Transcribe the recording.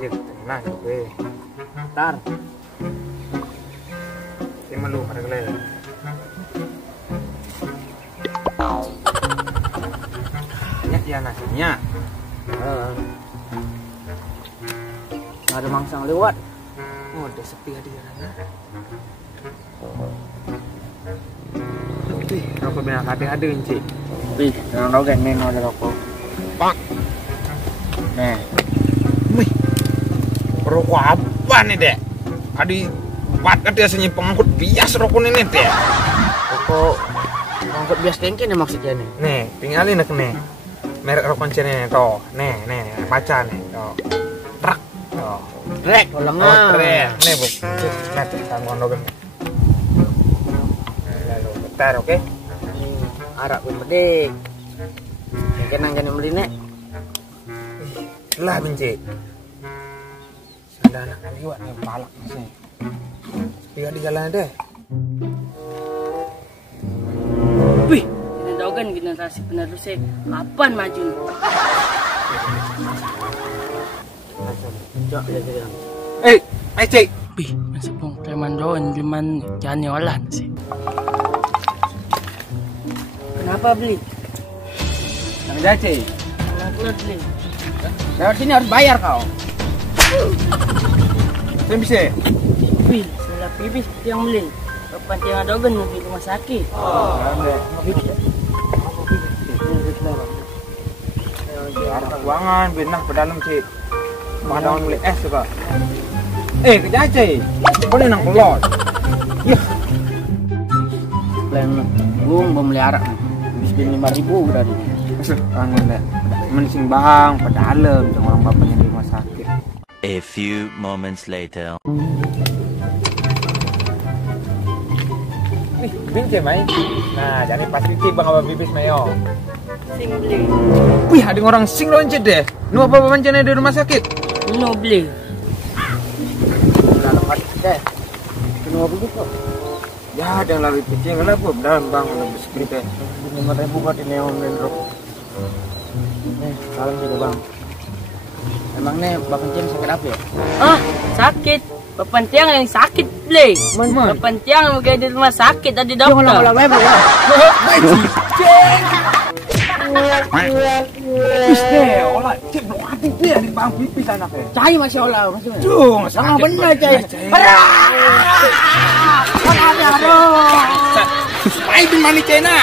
aja nah oke Tar. saya malu mereka lele banyak ya nasinya Nggak ada mangsang lewat. oh udah sepi di jalan rokok bilang hati-hati Cik. Wih, jangan rokok nih, ada rokok. Pak. Nih. Wih. Rokok apa nih, Dek? Adi buat katanya pengangkut bias rokok ini, Dek. Rokok pengangkut bias kengken ya maksudnya nih. Nih, tinggalin nih. Merek rokok nih, toh. Nih, baca nih, toh. Truk. Toh. Trek, lengan. Trek. Nih, Bu. Nanti sama nonton. Lalu, bentar, oke? Arak pun bedek. Kenang jangan beli nek. Lah benci. Ada anak liwat nih palak masih. Sepi di jalan deh. Wih, kita tahu kan generasi penerusnya kapan maju? Cik. Wih, masih pun preman doan cuman jangan nyolan sih. Kenapa beli? Nggak Cik. Anak lu beli. Lewat sini harus bayar kau. Saya bisa. Wih, salah pipis yang beli. Kapan yang ada kan di rumah sakit? Ada keuangan, benah ke dalam Cik. Mau beli es coba. Kerja Cik. Boleh nang pelot. Ya. Plan belum beli arak. Habis beli 5.000 berarti. Kangen deh. Mending bang pada dalam sama orang bapaknya di rumah sakit. A few moments later. Nih, bince mai. Nah, jadi pasti bang apa bibis mayo. Sing beli. Wih, ada orang sing loncet deh. Nu apa pancene di rumah sakit? No beli. Udah lepas deh. Kenapa begitu? Ya, ada yang lari kucing lah bu. Dalam bang lebih segitu. 5.000 buat ini online rokok. Nih, salam juga bang. Emang nih Bang Cem sakit apa ya? Ah, sakit. Pepantiang yang sakit beli. Pepantiang kayak di rumah sakit tadi dokter. Jangan ulang-ulang lagi ya. Pipis deh, olah cek belum hati dia di bang pipis anaknya. Cai masih olah, masih. Duh, Sangat benar Cai. Main di mana Cina?